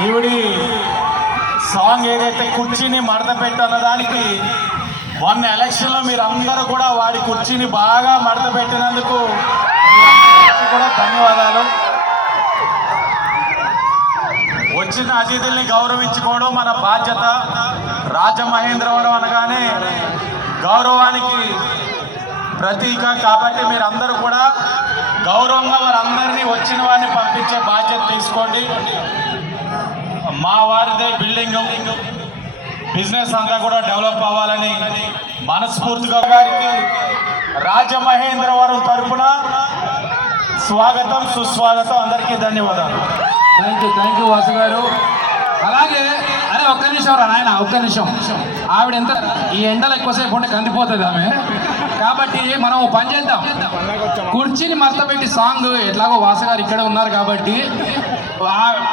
ఈవిడి సాంగ్ ఏదైతే కుర్చీని మడత పెట్టన్న దానికి మొన్న ఎలక్షన్లో మీరు అందరూ కూడా వాడి కుర్చీని బాగా మడత పెట్టినందుకు కూడా ధన్యవాదాలు. వచ్చిన అతిథుల్ని గౌరవించుకోవడం మన బాధ్యత. రాజమహేంద్రవరం అనగానే గౌరవానికి ప్రతీక కాబట్టి మీరందరూ కూడా గౌరవంగా వారందరినీ వచ్చిన వారిని పంపించే బాధ్యత తీసుకోండి. మా వారిదే బిల్డింగ్, బిజినెస్ అంతా కూడా డెవలప్ అవ్వాలని మనస్ఫూర్తిగా గారికి రాజమహేంద్రవరం తరఫున స్వాగతం సుస్వాగతం. అందరికీ ధన్యవాదాలు. థ్యాంక్ యూ వాసు గారు. అలాగే అరే ఒక్క నిమిషం రా నాయన, ఒక్క నిమిషం. ఆవిడ ఎంత ఈ ఎండలు ఎక్కువసేపు ఉంటే కందిపోతుంది ఆమె. కాబట్టి మనం పని చేద్దాం, కుర్చీని మర్తపెట్టి సాంగ్ ఎట్లాగో వాసు గారు ఇక్కడే ఉన్నారు కాబట్టి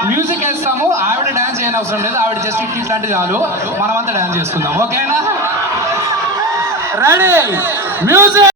మ్యూజిక్ వేస్తాము. ఆవిడ డ్యాన్స్ చేయని అవసరం లేదు, ఆవిడ జస్ట్ ఇట్లాంటిది చాలు, మనమంతా డ్యాన్స్ చేసుకుందాం. ఓకేనా? Ready, music.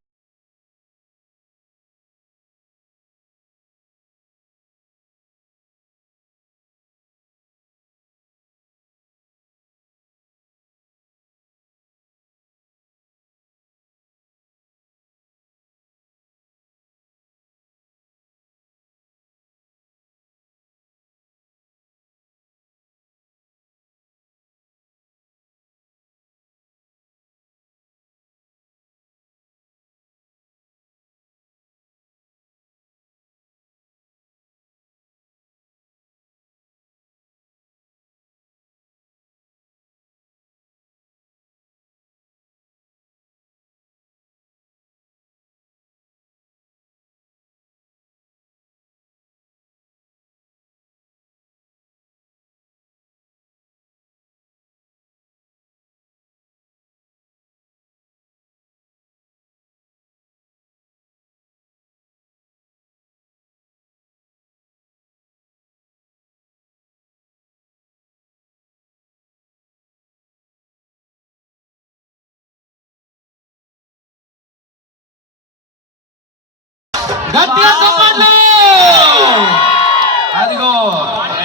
అదిగో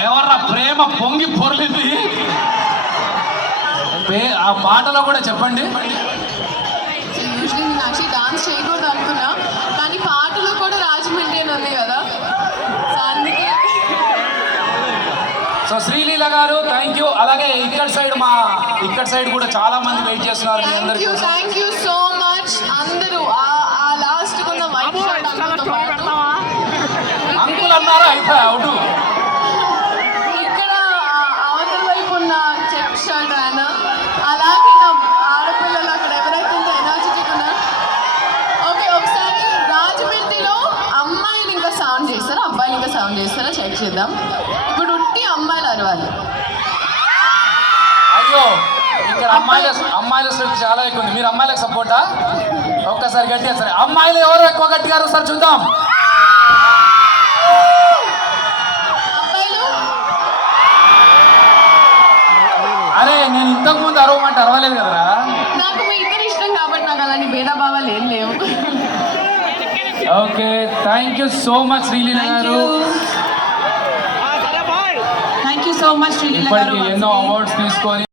ఎవర్రా ప్రేమ పొంగి పొరలింది. ఆ పాటలో కూడా చెప్పండి. యూజువల్లీ నేను యాక్చువల్లీ డాన్స్ చేయకూడదు అనుకున్నా, కానీ పాటలో కూడా రాజమండ్రి అని ఉంది కదా, సో అందుకే. So Sreeleela garu thank you. అలాగే ఇక్కడ సైడ్ కూడా చాలా మంది వెయిట్ చేస్తున్నారు మీ అందరికీ. Thank you so much. అందరూ ఆ లాస్ట్ కొన్న వైట్ షర్ట్ అంకుల్ అన్నారు అయిపోయా అవును. ఇక్కడ అవతల వైపు ఉన్న చెక్ షర్ట్ ఆయన, అలాగే నా ఆడపిల్లలు అక్కడ ఎవరైతే ఎనర్జెటిక్ ఉన్నారు. ఓకే, ఒకసారి రాజమండ్రిలో అమ్మాయిలు ఇంకా సౌండ్ చేస్తారా అబ్బాయిలు ఇంకా సౌండ్ చేస్తారా చెక్ చేద్దాం. ఇప్పుడు ఉట్టి అమ్మాయిలు అరవాలి. అయ్యో ఇక్కడ అమ్మాయిల స్ట్రెంత్ చాలా ఎక్కువ ఉంది. మీరు అమ్మాయిలకు సపోర్టా? ఒక్కసారి గట్టిగా సరే, అమ్మాయిలు ఎవరు ఎక్కువ గట్టిగా ఒకసారి చూద్దాం. అరే నేను ఇంతకు ముందు అరవమంటే అరవలేదు కదరా. నాకు మీ ఇద్దరు ఇష్టం కాబట్టి నాకు అలాంటి భేదభావాలు ఏం లేవు. Okay, thank you so much Sreeleela garu. Thank you so much Sreeleela garu. ఇప్పటికి ఎన్నో అవార్డ్స్ తీసుకొని